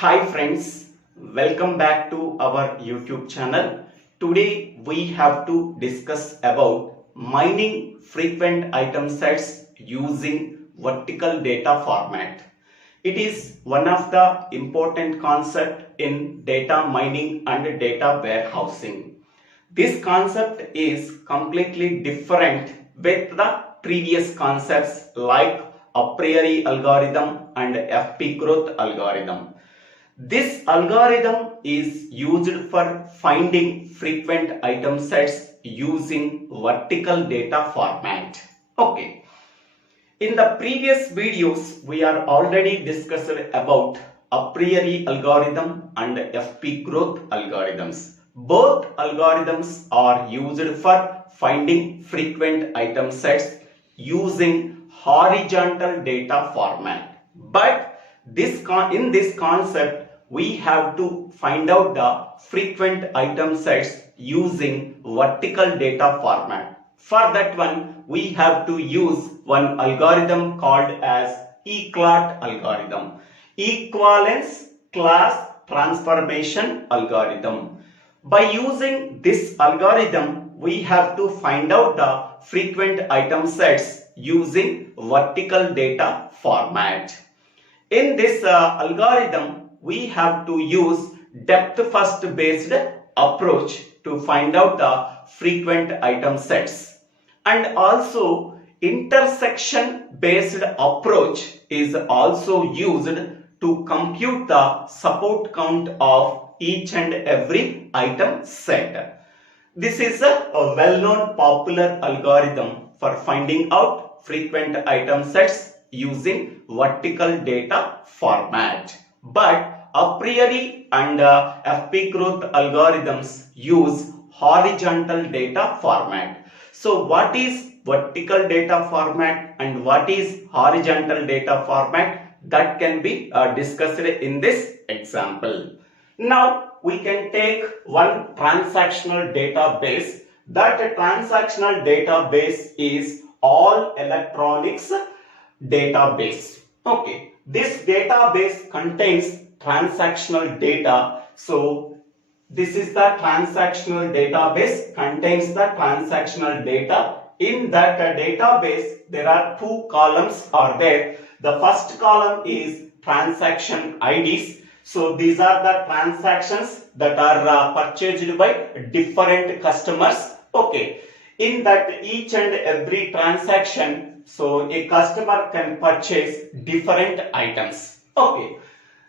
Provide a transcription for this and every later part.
Hi friends, welcome back to our YouTube channel. Today we have to discuss about mining frequent item sets using vertical data format. It is one of the important concepts in data mining and data warehousing. This concept is completely different with the previous concepts like Apriori algorithm and FP growth algorithm. This algorithm is used for finding frequent item sets using vertical data format. Okay. In the previous videos, we are already discussed about Apriori algorithm and FP growth algorithms. Both algorithms are used for finding frequent item sets using horizontal data format. But in this concept, we have to find out the frequent item sets using vertical data format. For that one, we have to use one algorithm called as Eclat algorithm, equivalence class transformation algorithm. By using this algorithm, we have to find out the frequent item sets using vertical data format. In this algorithm, we have to use depth first based approach to find out the frequent item sets, and also intersection based approach is also used to compute the support count of each and every item set. This is a well-known popular algorithm for finding out frequent item sets using vertical data format. But Apriori and FP growth algorithms use horizontal data format. So what is vertical data format and what is horizontal data format? That can be discussed in this example. Now we can take one transactional database. That transactional database is all electronics database. Okay, this database contains transactional data. So this is the transactional database, contains the transactional data. In that database, there are two columns are there. The first column is transaction IDs. So these are the transactions that are purchased by different customers. Okay, in that each and every transaction, so a customer can purchase different items. Okay,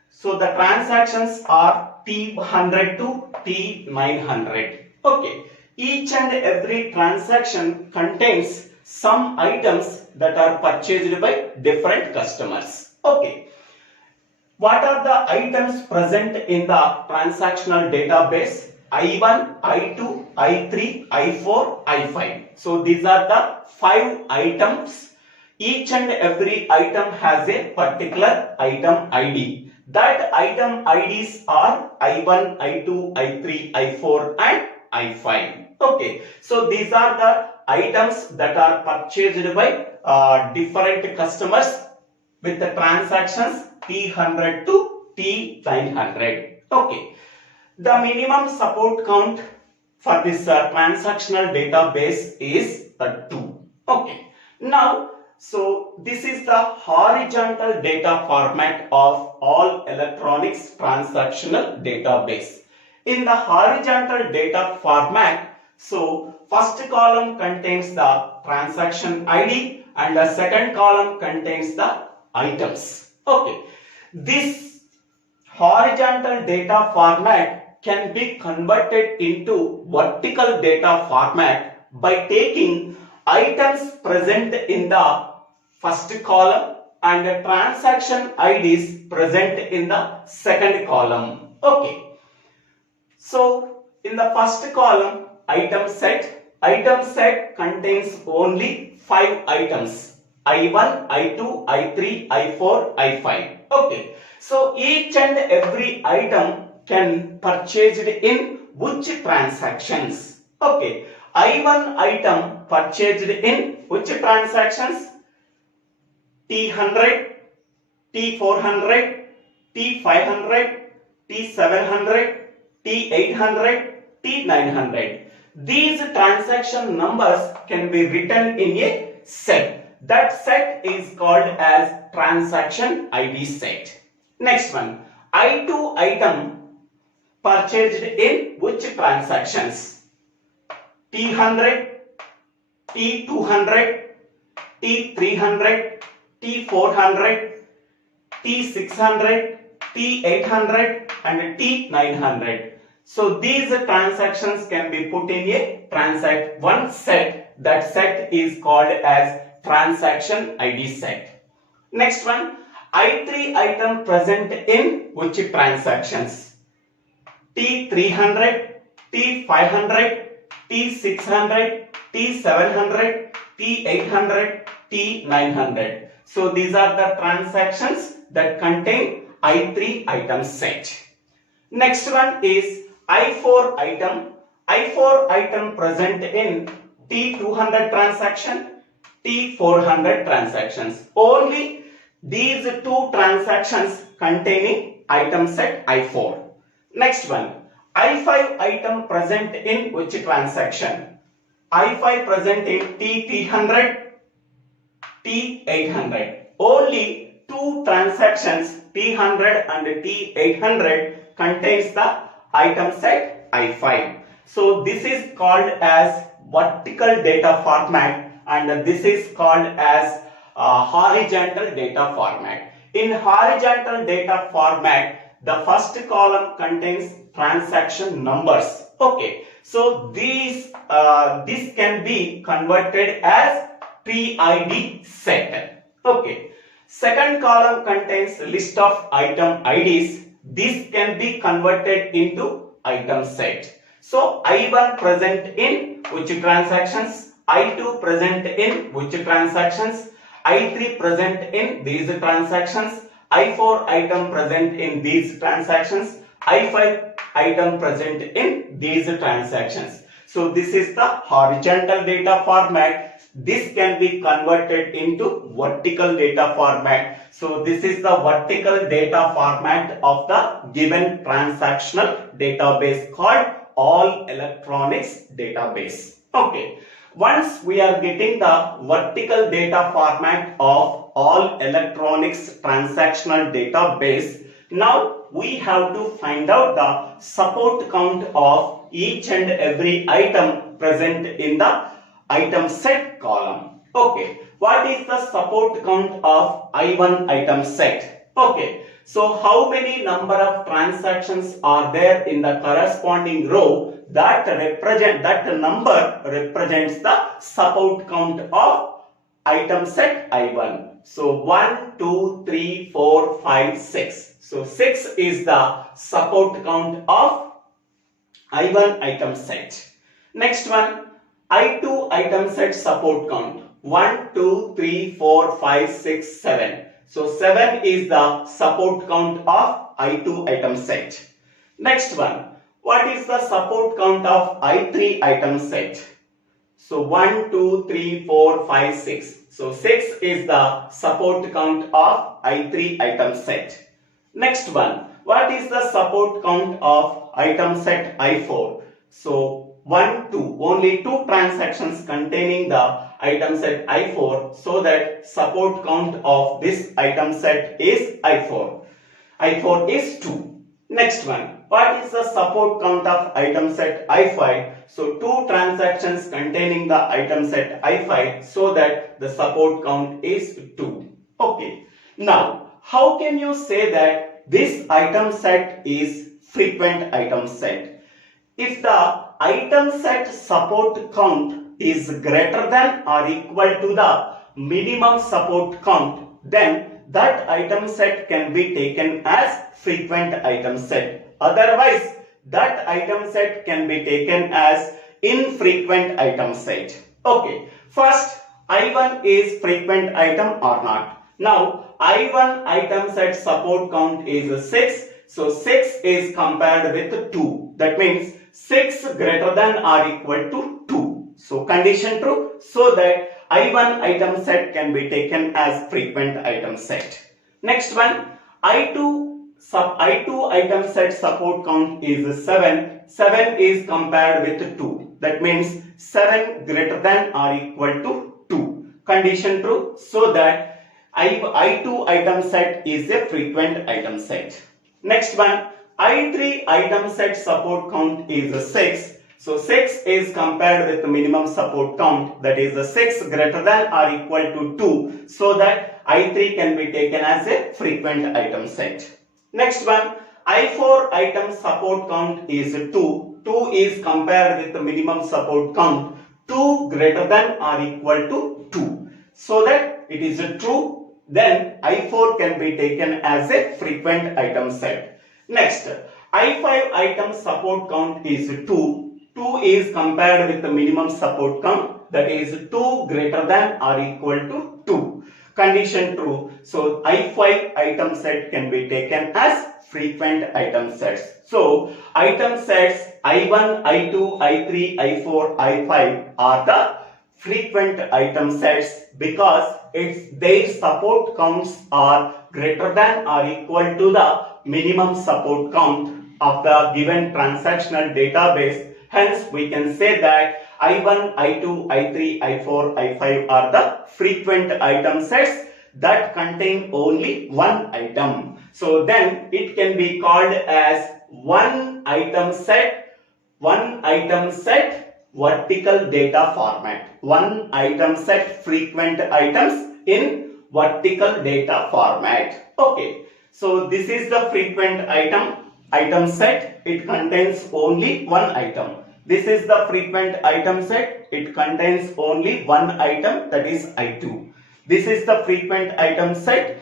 so the transactions are T100 to T900. Okay, each and every transaction contains some items that are purchased by different customers. Okay, what are the items present in the transactional database? I1, I2, I3, I4, I5. So these are the 5 items. Each and every item has a particular item ID. That item IDs are I1, I2, I3, I4 and I5. Okay. So these are the items that are purchased by different customers with the transactions T100 to T900. Okay. The minimum support count for this transactional database is 2. Okay. Now, so this is the horizontal data format of all electronics transactional database. In the horizontal data format, so first column contains the transaction ID and the second column contains the items. Okay. This horizontal data format can be converted into vertical data format by taking items present in the first column and the transaction IDs present in the second column. Okay. So in the first column, item set contains only 5 items. I1, I2, I3, I4, I5. Okay. So each and every item can purchased in which transactions? Okay. I1 item purchased in which transactions? T100, T400, T500, T700, T800, T900. These transaction numbers can be written in a set. That set is called as transaction ID set. Next one, I2 item purchased in which transactions? T100, T200, T300, T400, T600, T800 and T900. So these transactions can be put in a one set. That set is called as transaction ID set. Next one, I3 item present in which transactions? T300, T500, T600, T700, T800, T900. So these are the transactions that contain I3 item set. Next one is I4 item. I4 item present in T200 transaction, T400 transactions. Only these two transactions containing item set I4. Next one, I5 item present in which transaction? I5 present in T300, T800. Only two transactions T100 and T800 contains the item set I5. So this is called as vertical data format and this is called as horizontal data format. In horizontal data format, the first column contains transaction numbers. Okay, so this can be converted as PID set. Okay, second column contains list of item IDs. This can be converted into item set. So I1 present in which transactions? I2 present in which transactions? I3 present in these transactions. I4 item present in these transactions. I5 item present in these transactions. So this is the horizontal data format. This can be converted into vertical data format. So this is the vertical data format of the given transactional database called all electronics database. Okay. Once we are getting the vertical data format of all electronics transactional database, now we have to find out the support count of each and every item present in the item set column. Okay, what is the support count of I1 item set? Okay, so how many number of transactions are there in the corresponding row? That number represents the support count of item set I1. So 1, 2, 3, 4, 5, 6. So 6 is the support count of I1 item set. Next one, I2 item set support count. 1, 2, 3, 4, 5, 6, 7. So 7 is the support count of I2 item set. Next one, what is the support count of I3 item set? So 1, 2, 3, 4, 5, 6. So 6 is the support count of I3 item set. Next one, what is the support count of item set I4? So 1, 2, only two transactions containing the item set I4, so that support count of this item set is I4. I4 is 2. Next one, what is the support count of item set I5? So two transactions containing the item set I5, so that the support count is 2. Okay. Now, how can you say that this item set is frequent item set? If the item set support count is greater than or equal to the minimum support count, then that item set can be taken as frequent item set. Otherwise, that item set can be taken as infrequent item set. Okay, first I1 is frequent item or not. Now I1 item set support count is 6. So 6 is compared with 2. That means 6 greater than or equal to 2. So condition true, so that I1 item set can be taken as frequent item set. Next one, I2 I2 item set support count is 7. 7 is compared with 2. That means 7 greater than or equal to 2. Condition true. So that I2 item set is a frequent item set. Next one, I3 item set support count is 6. So 6 is compared with the minimum support count, that is 6 greater than or equal to 2, so that I3 can be taken as a frequent item set. Next one, I4 item support count is 2. 2 is compared with the minimum support count, 2 greater than or equal to 2. So that it is true, then I4 can be taken as a frequent item set. Next, I5 item support count is 2. 2 is compared with the minimum support count, that is 2 greater than or equal to 2. Condition true. So I5 item set can be taken as frequent item sets. So item sets I1, I2, I3, I4, I5 are the frequent item sets because their support counts are greater than or equal to the minimum support count of the given transactional database. Hence, we can say that I1, I2, I3, I4, I5 are the frequent item sets that contain only one item. So then it can be called as one item set vertical data format. One item set frequent items in vertical data format. Okay. So this is the frequent item set. It contains only one item. This is the frequent item set. It contains only one item, that is I2. This is the frequent item set.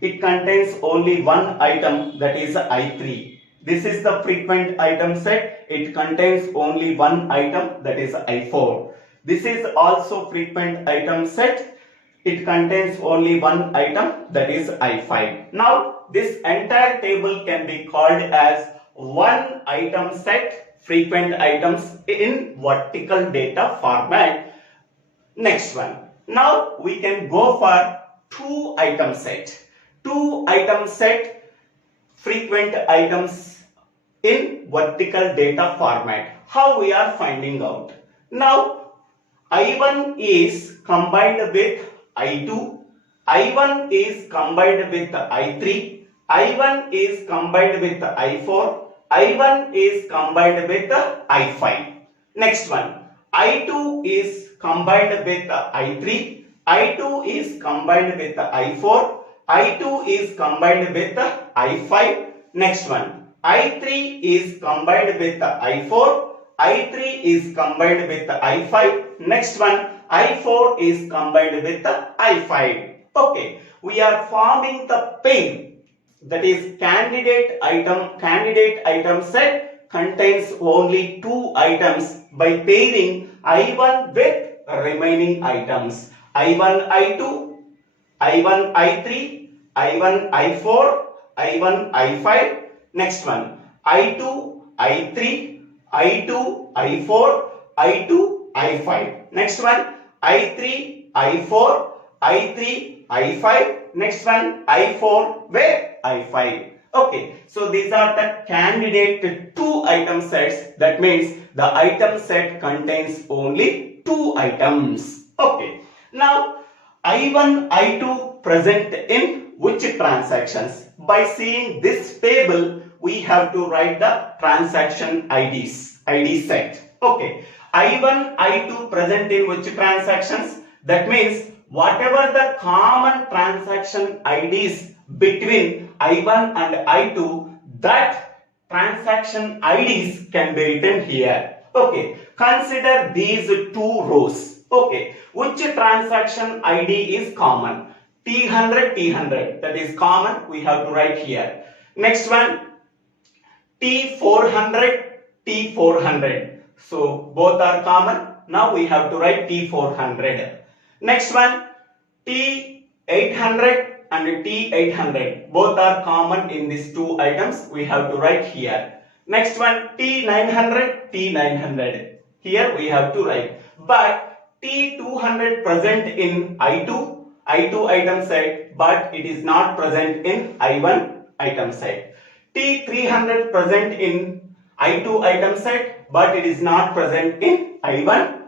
It contains only one item, that is I3. This is the frequent item set. It contains only one item, that is I4. This is also frequent item set. It contains only one item, that is I5. Now, this entire table can be called as one item set, frequent items in vertical data format. Next one. Now, we can go for two item set. Two item set, frequent items in vertical data format. How we are finding out? Now, I1 is combined with I2, I1 is combined with I3, I1 is combined with I4, I1 is combined with I5. Next one, I2 is combined with I3, I2 is combined with I4, I2 is combined with I5. Next one, I3 is combined with I4, I3 is combined with I5. Next one, I4 is combined with I5. Okay, we are forming the pair, that is candidate item set contains only two items by pairing I1 with remaining items. I1 I2, I1 I3, I1 I4, I1 I5. Next one, I2 I3, I2 I4, I2 I5. Next one, I3 I4, I3 I5. Next one, I4 where I5. Okay, so these are the candidate two item sets. That means the item set contains only two items. Okay, now I1, I2 present in which transactions? By seeing this table, we have to write the transaction IDs, ID set. Okay, I1, I2 present in which transactions? That means whatever the common transaction IDs between I1 and I2, that transaction IDs can be written here. Okay, consider these two rows. Okay, which transaction ID is common? T100, T100, that is common, we have to write here. Next one, T400, T400. So both are common. Now we have to write T400. Next one, T800 and T800. Both are common in these two items. We have to write here. Next one, T900, T900. Here we have to write. But T200 present in I2 item set, but it is not present in I1 item set. T300 present in I2 item set, but it is not present in I1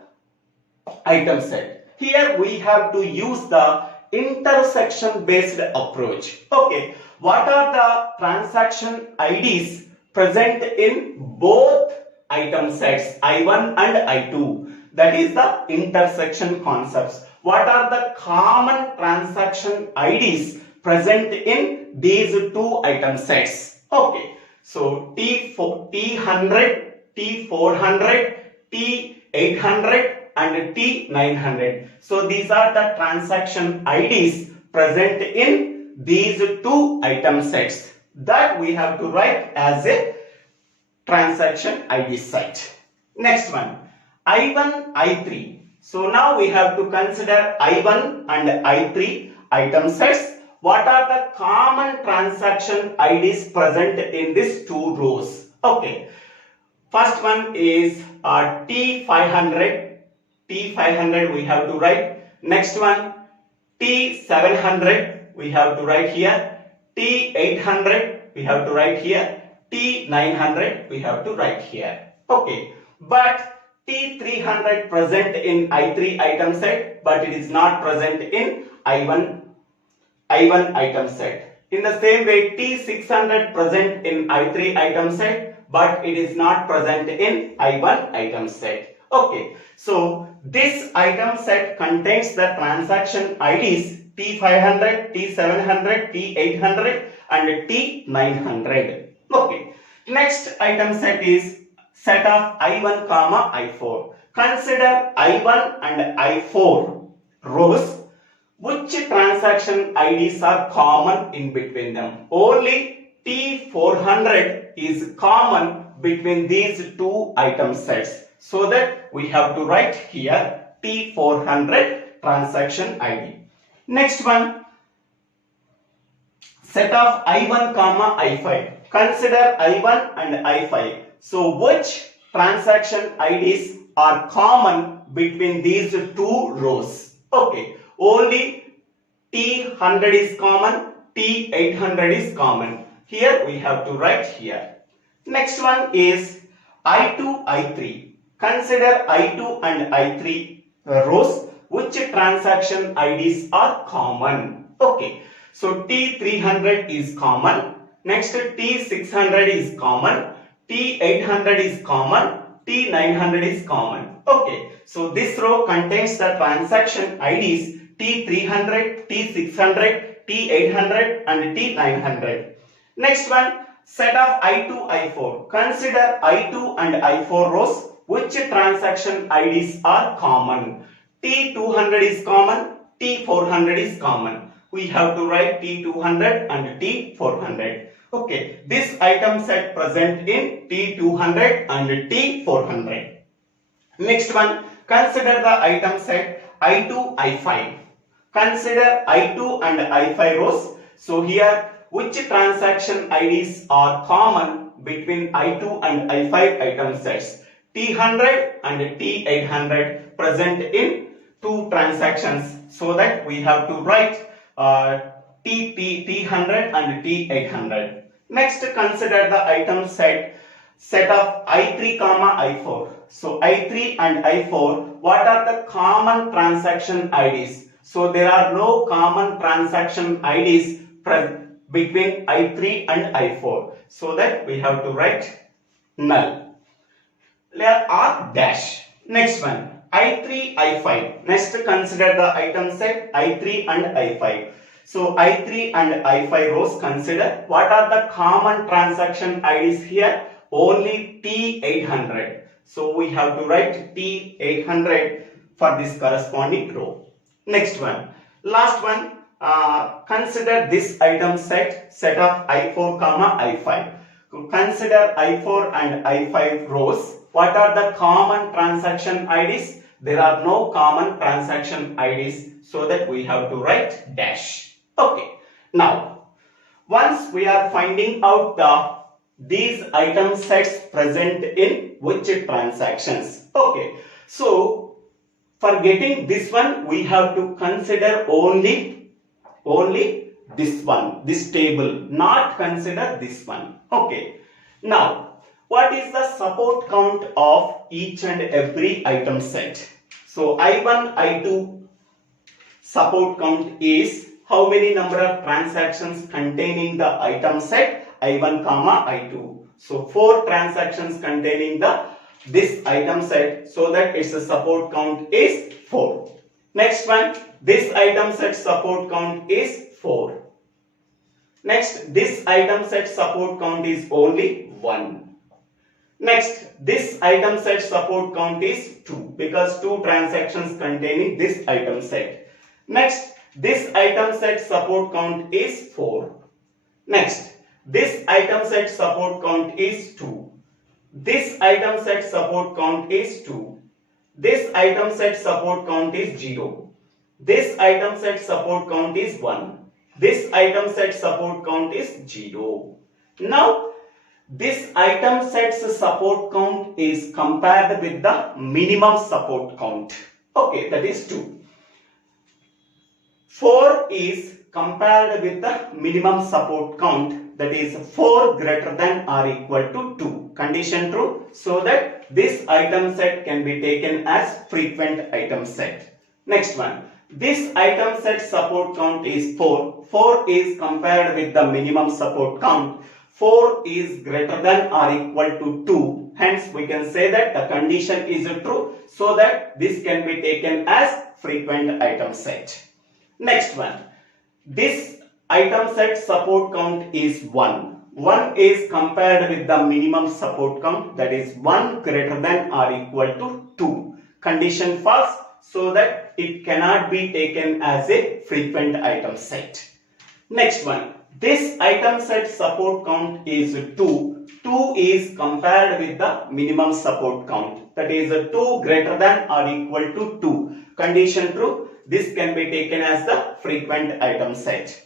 item set. Here we have to use the intersection based approach. Okay, what are the transaction IDs present in both item sets I1 and I2? That is the intersection concepts. What are the common transaction IDs present in these two item sets? Okay, so T100, T400, T800 and T900. So these are the transaction IDs present in these two item sets that we have to write as a transaction ID set. Next one, I1, I3. So now we have to consider I1 and I3 item sets. What are the common transaction IDs present in these two rows? Okay, first one is T500. T500 we have to write. Next one, T700 we have to write here. T800 we have to write here. T900 we have to write here. Okay, but T300 present in I3 item set, but it is not present in I1 item set. In the same way, T600 present in I3 item set, but it is not present in I1 item set. Okay, so this item set contains the transaction IDs T500, T700, T800 and T900. Okay, next item set is set of I1, I4. Consider I1 and I4 rows. Which transaction IDs are common in between them? Only T400 is common between these two item sets. So that we have to write here T400 transaction ID. Next one, set of I1, I5. Consider I1 and I5. So which transaction IDs are common between these two rows? Okay, only T100 is common, T800 is common. Here we have to write here. Next one is I2, I3. Consider I2 and I3 rows. Which transaction IDs are common? Okay, so T300 is common. Next T600 is common. T800 is common. T900 is common. Okay, so this row contains the transaction IDs T300, T600, T800 and T900. Next one, set of I2, I4. Consider I2 and I4 rows. Which transaction IDs are common? T200 is common, T400 is common. We have to write T200 and T400. Okay, this item set present in T200 and T400. Next one, consider the item set I2, I5. Consider I2 and I5 rows. So here, which transaction IDs are common between I2 and I5 item sets? T100 and T800 present in two transactions. So that we have to write T100 and T800. Next, consider the item set of I3, I4. So I3 and I4, what are the common transaction IDs? So there are no common transaction IDs between I3 and I4. So that we have to write null or dash. Next one, I3, I5. Next, consider the item set I3 and I5. So I3 and I5 rows, consider what are the common transaction IDs here? Only T800. So we have to write T800 for this corresponding row. Next one, last one, consider this item set of I4, I5. Consider I4 and I5 rows. What are the common transaction IDs? There are no common transaction IDs, so that we have to write dash. Okay. Now, once we are finding out these item sets present in which transactions. Okay. So, for getting this one, we have to consider only this one, this table, not consider this one. Okay. Now, what is the support count of each and every item set? So I1, I2 support count is how many number of transactions containing the item set I1 comma I2. So 4 transactions containing this item set, so that its support count is 4. Next one, this item set support count is 4. Next, this item set support count is only 1. Next, this item set support count is 2 because 2 transactions containing this item set. Next, this item set support count is 4. Next, this item set support count is 2. This item set support count is 2. This item set support count is 0. This item set support count is 1. This item set support count is 0. Now, this item set's support count is compared with the minimum support count. Okay, that is 2. 4 is compared with the minimum support count, that is 4 greater than or equal to 2. Condition true, so that this item set can be taken as frequent item set. Next one, this item set support count is 4. 4 is compared with the minimum support count. 4 is greater than or equal to 2. Hence, we can say that the condition is true, so that this can be taken as frequent item set. Next one, this item set support count is 1. 1 is compared with the minimum support count, that is 1 greater than or equal to 2. Condition false, so that it cannot be taken as a frequent item set. Next one, this item set support count is 2. 2 is compared with the minimum support count, that is 2 greater than or equal to 2. Condition true, this can be taken as the frequent item set.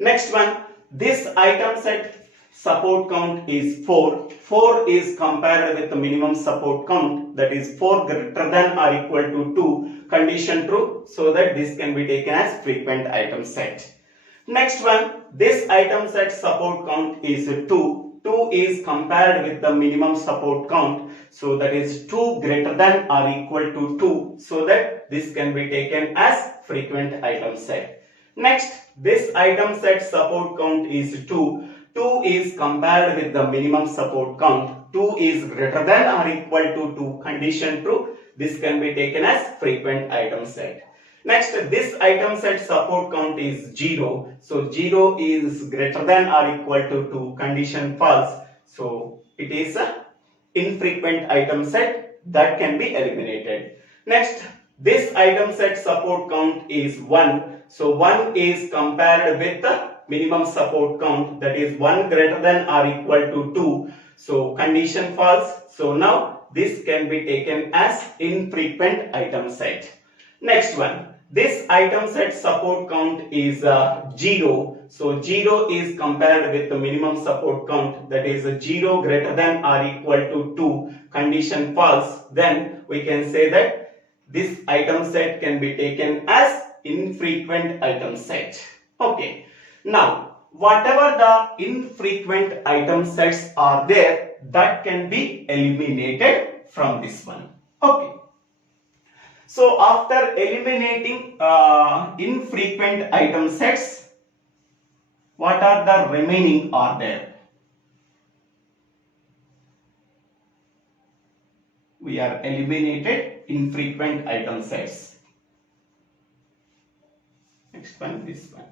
Next one, this item set support count is 4. 4 is compared with the minimum support count, that is 4 greater than or equal to 2. Condition true, so that this can be taken as frequent item set. Next one, this item set support count is 2. 2 is compared with the minimum support count, so that is 2 greater than or equal to 2, so that this can be taken as frequent item set. Next, this item set support count is 2. 2 is compared with the minimum support count. 2 is greater than or equal to 2. Condition true, this can be taken as frequent item set. Next, this item set support count is 0. So 0 is greater than or equal to 2. Condition false. So it is a infrequent item set that can be eliminated. Next, this item set support count is 1. So 1 is compared with the minimum support count, that is 1 greater than or equal to 2. So condition false. So now this can be taken as infrequent item set. Next one, this item set support count is 0. So 0 is compared with the minimum support count, that is 0 greater than or equal to 2. Condition false. Then we can say that this item set can be taken as infrequent item set. Okay. Now, whatever the infrequent item sets are there, that can be eliminated from this one. Okay. So after eliminating infrequent item sets, what are the remaining are there? We are eliminated infrequent item sets. Next one, this one.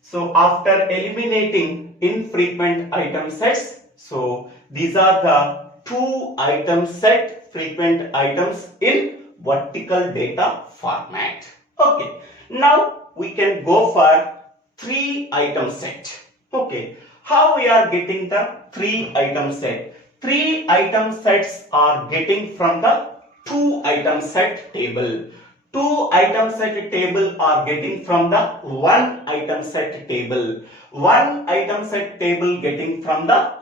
So after eliminating infrequent item sets, so these are the 2 item set frequent items in vertical data format. Okay. Now we can go for 3 item set. Okay. How we are getting the 3 item set? 3 item sets are getting from the 2 item set table. 2 item set table are getting from the 1 item set table. 1 item set table getting from the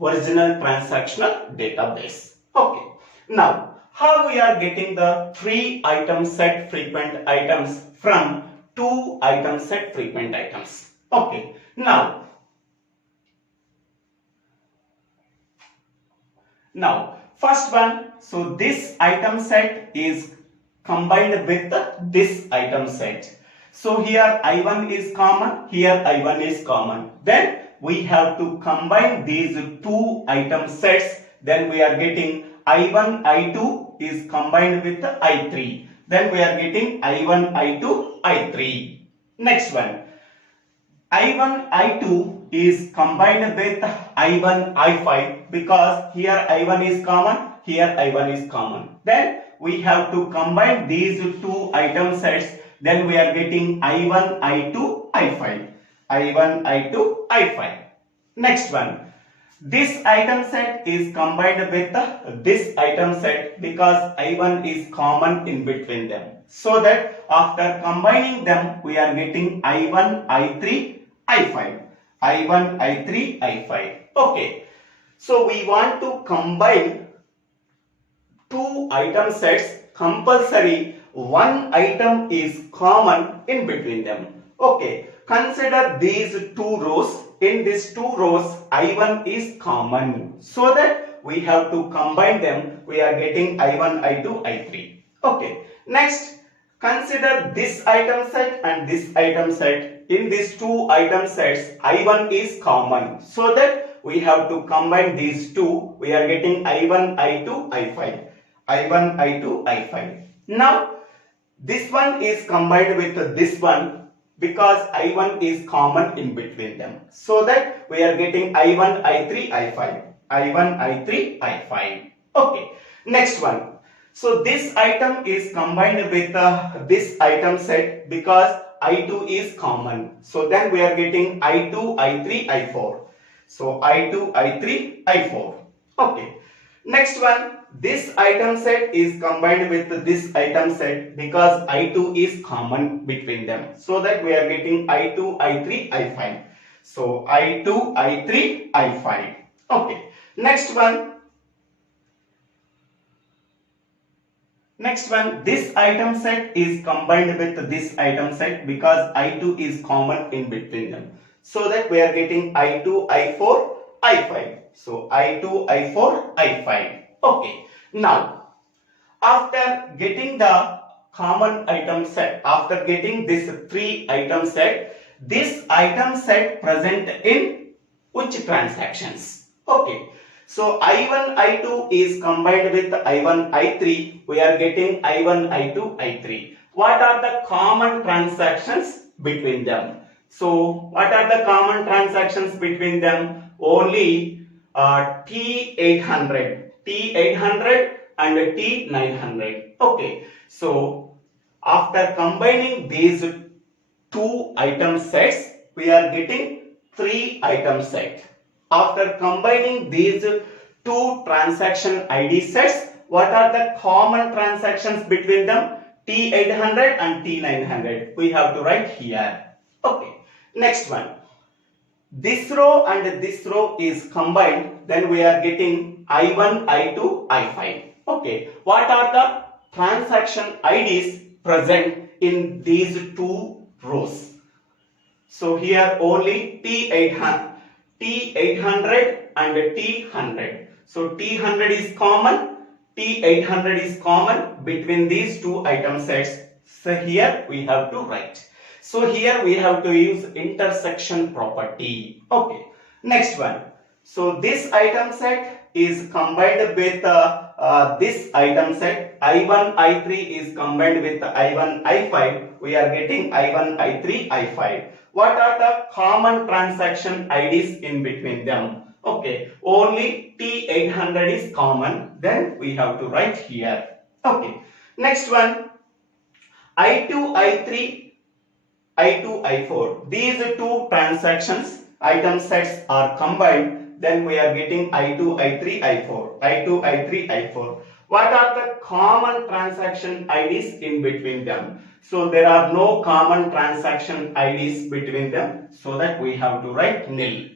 original transactional database. Okay. Now, how we are getting the 3 item set frequent items from two item set frequent items. Okay, now first one, so this item set is combined with this item set. So here I1 is common, here I1 is common. Then we have to combine these two item sets. Then we are getting I1, I2 is combined with I3. Then we are getting I1, I2, I3. Next one, I1, I2 is combined with I1, I5 because here I1 is common, here I1 is common. Then we have to combine these two item sets. Then we are getting I1, I2, I5. I1, I2, I5. Next one, this item set is combined with this item set because I1 is common in between them. So that after combining them, we are getting I1, I3, I5. I1, I3, I5. Okay. So we want to combine two item sets. Compulsory one item is common in between them. Okay. Consider these two rows. In these two rows, I1 is common. So that we have to combine them. We are getting I1, I2, I3. Okay. Next, consider this item set and this item set. In these two item sets, I1 is common. So that we have to combine these two. We are getting I1, I2, I5. I1, I2, I5. Now, this one is combined with this one because I1 is common in between them. So that we are getting I1, I3, I5. I1, I3, I5. Okay. Next one. So this item is combined with this item set because I2 is common. So then we are getting I2, I3, I4. So I2, I3, I4. Okay. Next one. This item set is combined with this item set because I2 is common between them. So that we are getting I2, I3, I5. So I2, I3, I5. Okay. Next one. This item set is combined with this item set because I2 is common in between them. So that we are getting I2, I4, I5. So I2, I4, I5. Okay. Now, after getting the common item set, after getting this three item set, this item set present in which transactions? Okay. So I1, I2 is combined with I1, I3. We are getting I1, I2, I3. What are the common transactions between them? So what are the common transactions between them? Only T800 and T900. Okay. So after combining these two item sets, we are getting three item set. After combining these two transaction ID sets, what are the common transactions between them? T800 and T900. We have to write here. Okay. Next one. This row and this row is combined. Then we are getting I1, I2, I5. Okay. What are the transaction IDs present in these two rows? So here only T800 and T100. So T100 is common, T800 is common between these two item sets. So here we have to write. So here we have to use intersection property. Okay. Next one. So this item set is combined with this item set. I1, I3 is combined with I1, I5. We are getting I1, I3, I5. What are the common transaction IDs in between them? Okay, only T800 is common. Then we have to write here. Okay. Next one, I2, I3, I2, I4. These two transactions item sets are combined. Then we are getting I2, I3, I4. I2, I3, I4. What are the common transaction IDs in between them? So there are no common transaction IDs between them. So that we have to write nil.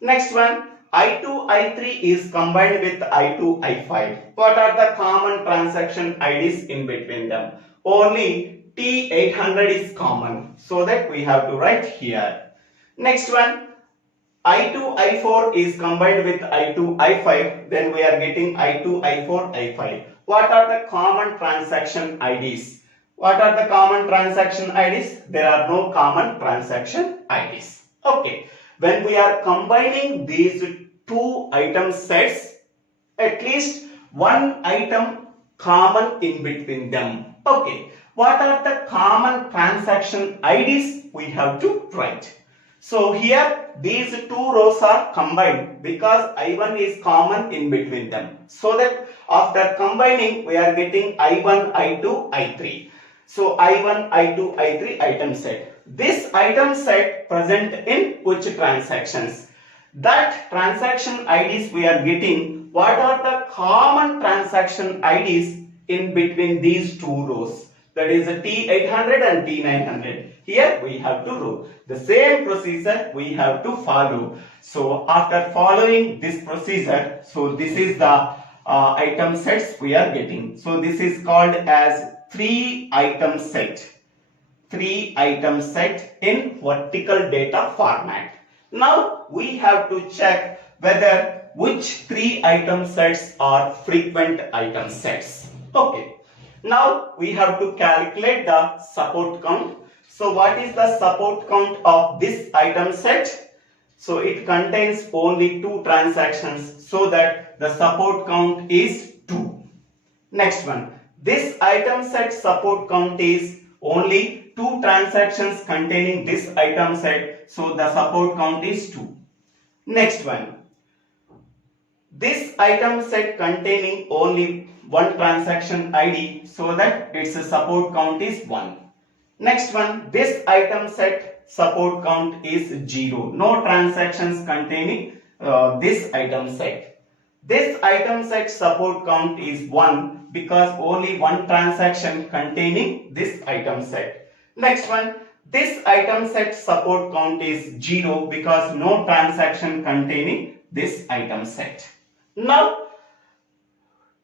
Next one, I2, I3 is combined with I2, I5. What are the common transaction IDs in between them? Only T800 is common, so that we have to write here. Next one, I2, I4 is combined with I2, I5, then we are getting I2, I4, I5. What are the common transaction IDs? What are the common transaction IDs? There are no common transaction IDs. Okay, when we are combining these two item sets, at least one item common in between them. Okay, what are the common transaction IDs? We have to write. So here these two rows are combined because I1 is common in between them. So that after combining we are getting I1, I2, I3. So I1, I2, I3 item set. This item set present in which transactions? That transaction IDs we are getting. What are the common transaction IDs in between these two rows? That is T800 and T900. Here we have to do the same procedure we have to follow. So after following this procedure, so this is the item sets we are getting. So this is called as 3 item set. 3 item set in vertical data format. Now we have to check whether which 3 item sets are frequent item sets. Okay. Now we have to calculate the support count. So what is the support count of this item set? So it contains only 2 transactions, so that the support count is 2. Next one. This item set support count is only 2 transactions containing this item set, so the support count is 2. Next one. This item set containing only 1 transaction ID, so that its support count is 1. Next one, this item set support count is 0. No transactions containing this item set. This item set support count is 1 because only 1 transaction containing this item set. Next one, this item set support count is 0 because no transaction containing this item set. Now,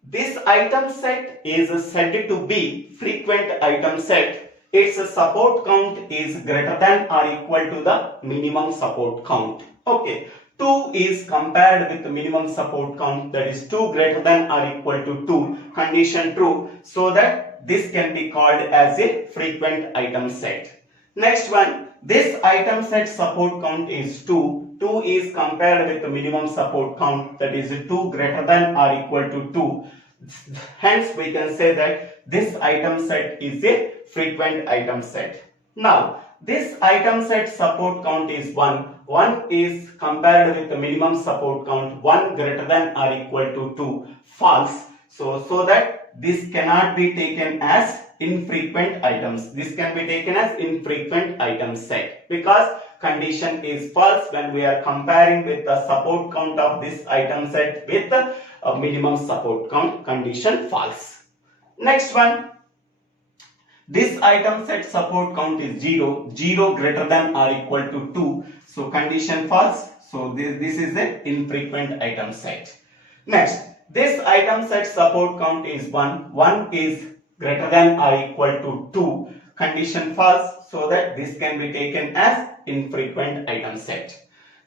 this item set is said to be frequent item set. Its support count is greater than or equal to the minimum support count. Okay, 2 is compared with the minimum support count, that is 2 greater than or equal to 2, condition true, so that this can be called as a frequent item set. Next one, this item set support count is 2. 2 is compared with the minimum support count, that is 2 greater than or equal to 2. Hence we can say that this item set is a frequent item set. Now this item set support count is 1. 1 is compared with the minimum support count, 1 greater than or equal to 2, false. So that this cannot be taken as infrequent items. This can be taken as infrequent item set because condition is false when we are comparing with the support count of this item set with the minimum support count, condition false. Next one, this item set support count is 0, 0 greater than or equal to 2, so condition false, so this is an infrequent item set. Next, this item set support count is 1, 1 is greater than or equal to 2, condition false, so that this can be taken as infrequent item set.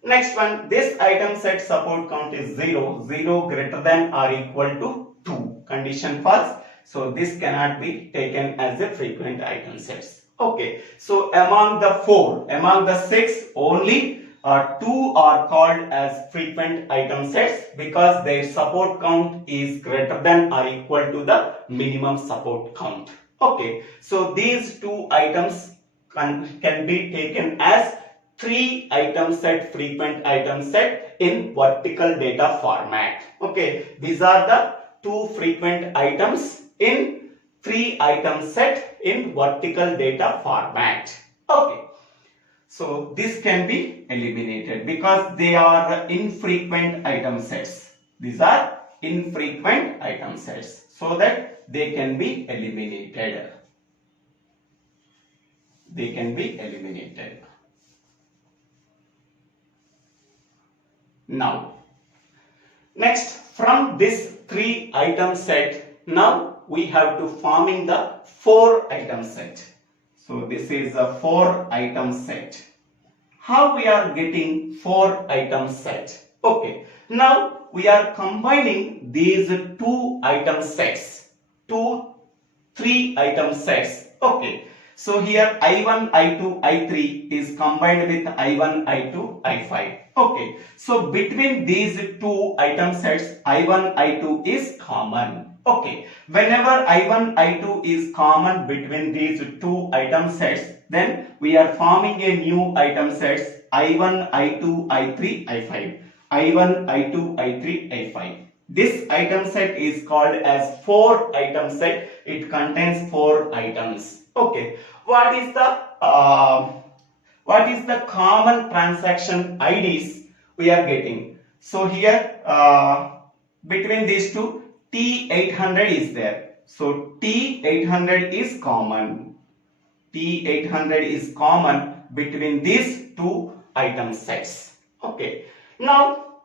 Next one, this item set support count is 0, 0 greater than or equal to 2, condition false, so this cannot be taken as a frequent item sets. Okay, so among the 6, only 2 are called as frequent item sets because their support count is greater than or equal to the minimum support count. Okay, so these 2 items can be taken as 3 item set frequent item set in vertical data format. Okay, these are the 2 frequent items in 3 item set in vertical data format. Okay, so this can be eliminated because they are infrequent item sets. These are infrequent item sets, so that they can be eliminated. They can be eliminated. Now, next, from this 3 item set, now we have to forming the 4 item set. So this is a 4 item set. How we are getting 4 item set? Okay, now we are combining these 2 item sets, 3 item sets. Okay, so here I1, I2, I3 is combined with I1, I2, I5. Okay, so between these 2 item sets, I1, I2 is common. Okay, whenever I1, I2 is common between these 2 item sets, then we are forming a new item sets I1, I2, I3, I5. I1, I2, I3, I5. This item set is called as 4 item set. It contains 4 items. Okay, what is the common transaction IDs we are getting? So here between these two, T800 is there. So T800 is common. T800 is common between these 2 item sets. Okay, now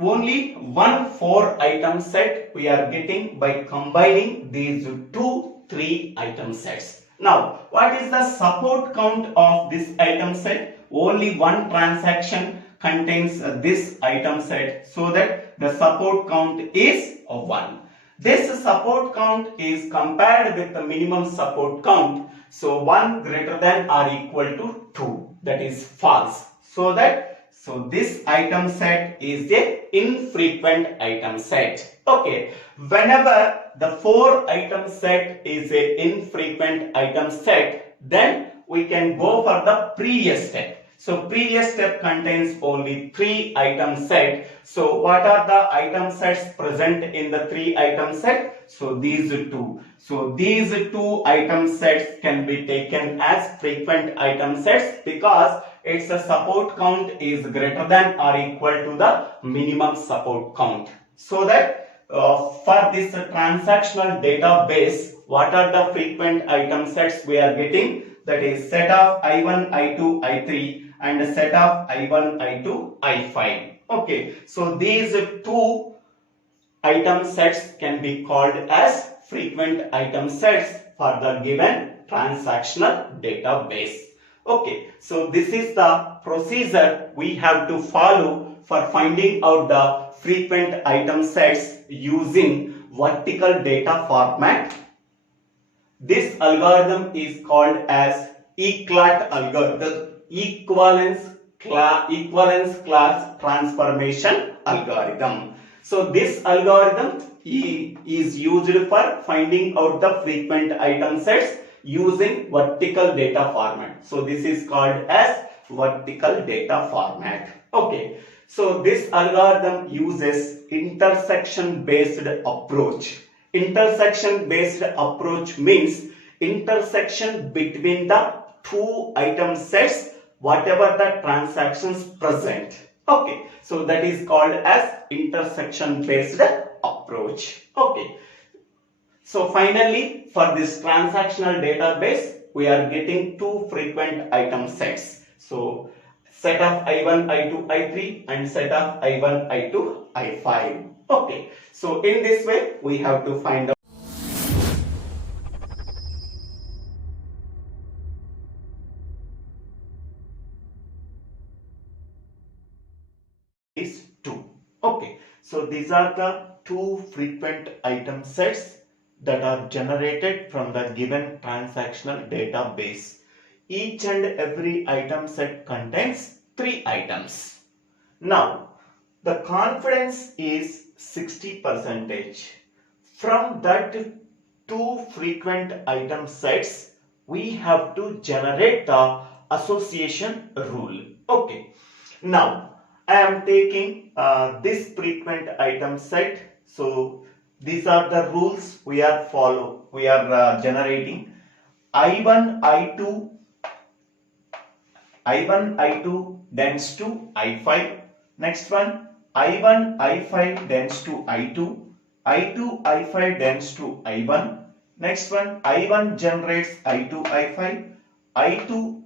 only one 4 item set we are getting by combining these 3 item sets. Now, what is the support count of this item set? Only one transaction contains this item set, so that the support count is 1. This support count is compared with the minimum support count. So 1 greater than or equal to 2. That is false. So this item set is a infrequent item set. Okay, whenever the 4 item set is a infrequent item set, then we can go for the previous step. So previous step contains only 3 item set. So what are the item sets present in the 3 item set? So these 2. So these 2 item sets can be taken as frequent item sets because its support count is greater than or equal to the minimum support count. So that for this transactional database, what are the frequent item sets we are getting? That is set of I1, I2, I3 and a set of I1, I2, I5. Okay, so these 2 item sets can be called as frequent item sets for the given transactional database. Okay, so this is the procedure we have to follow for finding out the frequent item sets using vertical data format. This algorithm is called as Eclat algorithm, equivalence class transformation algorithm. So this algorithm is used for finding out the frequent item sets using vertical data format. So this is called as vertical data format. Okay, so this algorithm uses intersection based approach. Intersection based approach means intersection between the 2 item sets whatever the transactions present. Okay, so that is called as intersection based approach. Okay, so finally for this transactional database we are getting 2 frequent item sets. So set of I1, I2, I3 and set of I1, I2, I5. Okay, so in this way we have to find out these 2. Okay, so these are the 2 frequent item sets that are generated from the given transactional database. Each and every item set contains 3 items. Now, the confidence is 60%. From that 2 frequent item sets, we have to generate the association rule. Okay. Now, I am taking this frequent item set. So, these are the rules we are generating. I1, I2 tends to I5. Next one, I1, I5 tends to I2. I2, I5 tends to I1. Next one, I1 generates I2, I5. I2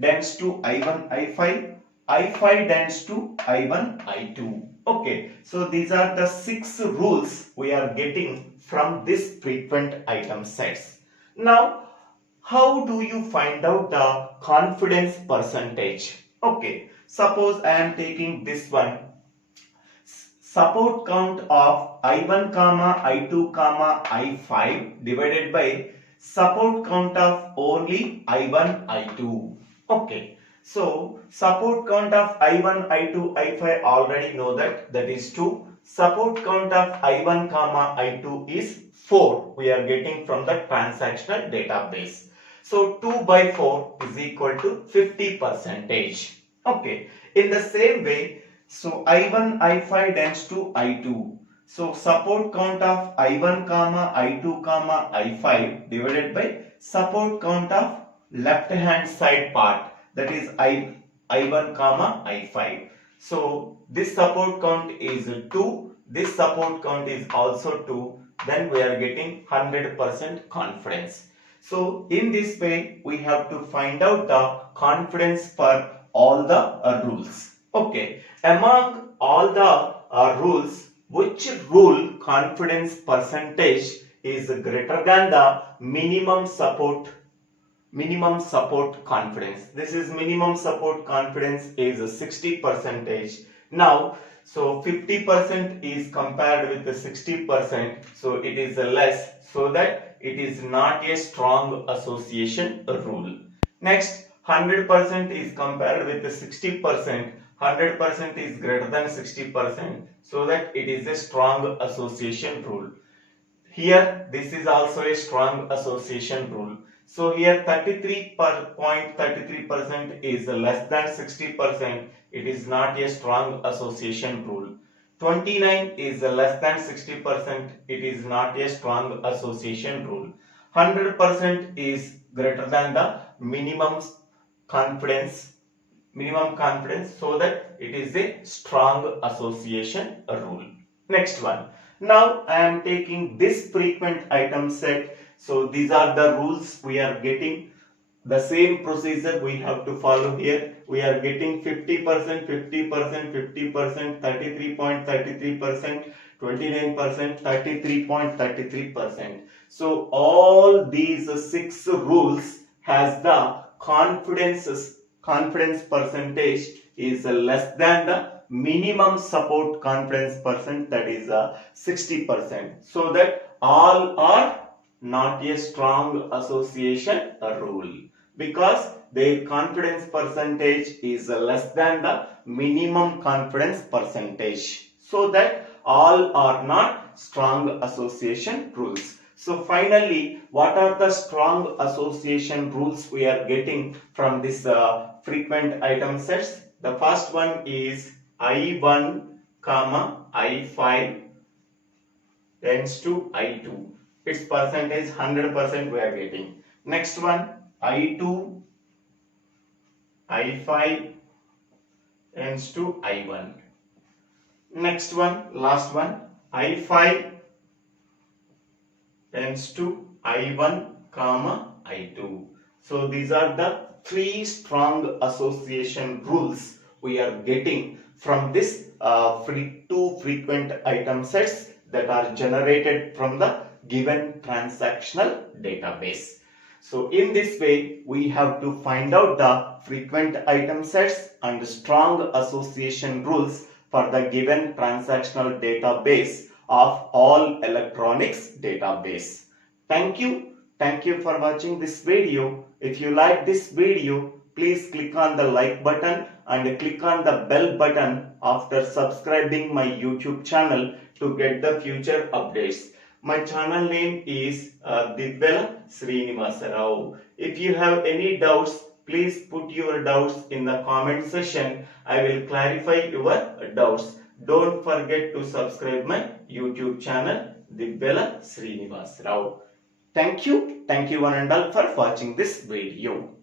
tends to I1, I5. I5 tends to I1, I2. Okay, so these are the 6 rules we are getting from this frequent item sets. Now, how do you find out the confidence percentage? Okay, suppose I am taking this one. Support count of I1, I2, I5 divided by support count of only I1, I2. Okay, so support count of I1, I2, I5 already know that is 2. Support count of I1, I2 is 4. We are getting from the transactional database. So 2 by 4 is equal to 50%. Okay, in the same way, so I1, I5 tends to I2. So support count of I1, I2, I5 divided by support count of left hand side part, that is I1, I5. So this support count is 2. This support count is also 2. Then we are getting 100% confidence. So in this way we have to find out the confidence for all the rules. Okay, among all the rules, which rule confidence percentage is greater than the minimum support confidence? This is minimum support confidence is 60%. Now, so 50% is compared with the 60%, so it is less, so that it is not a strong association rule. Next, 100% is compared with the 60%. 100% is greater than 60%, so that it is a strong association rule. Here, this is also a strong association rule. So here 33.33% is less than 60%. It is not a strong association rule. 29 is less than 60%. It is not a strong association rule. 100% is greater than the minimum confidence, so that it is a strong association rule. Next one. Now I am taking this frequent item set. So these are the rules we are getting. The same procedure we have to follow here. We are getting 50%, 50%, 50%, 33.33%, 29%, 33.33%. So all these 6 rules has the confidence percentage is less than the minimum support confidence percent, that is 60%. So that all are not a strong association rule, because their confidence percentage is less than the minimum confidence percentage. So that all are not strong association rules. So finally, what are the strong association rules we are getting from this frequent item sets? The first one is I1, I5 tends to I2. Its percentage 100% we are getting. Next one, I2, I5 tends to I1. Next one, last one, I5 tends to I1, I2. So these are the 3 strong association rules we are getting from this 2 frequent item sets that are generated from the given transactional database. So in this way we have to find out the frequent item sets and strong association rules for the given transactional database of all electronics database. Thank you for watching this video. If you like this video, please click on the like button and click on the bell button after subscribing my YouTube channel to get the future updates. My channel name is Dibbela Srinivasa Rao. If you have any doubts, please put your doubts in the comment section. I will clarify your doubts. Don't forget to subscribe my YouTube channel Dibbela Srinivasa Rao. Thank you one and all for watching this video.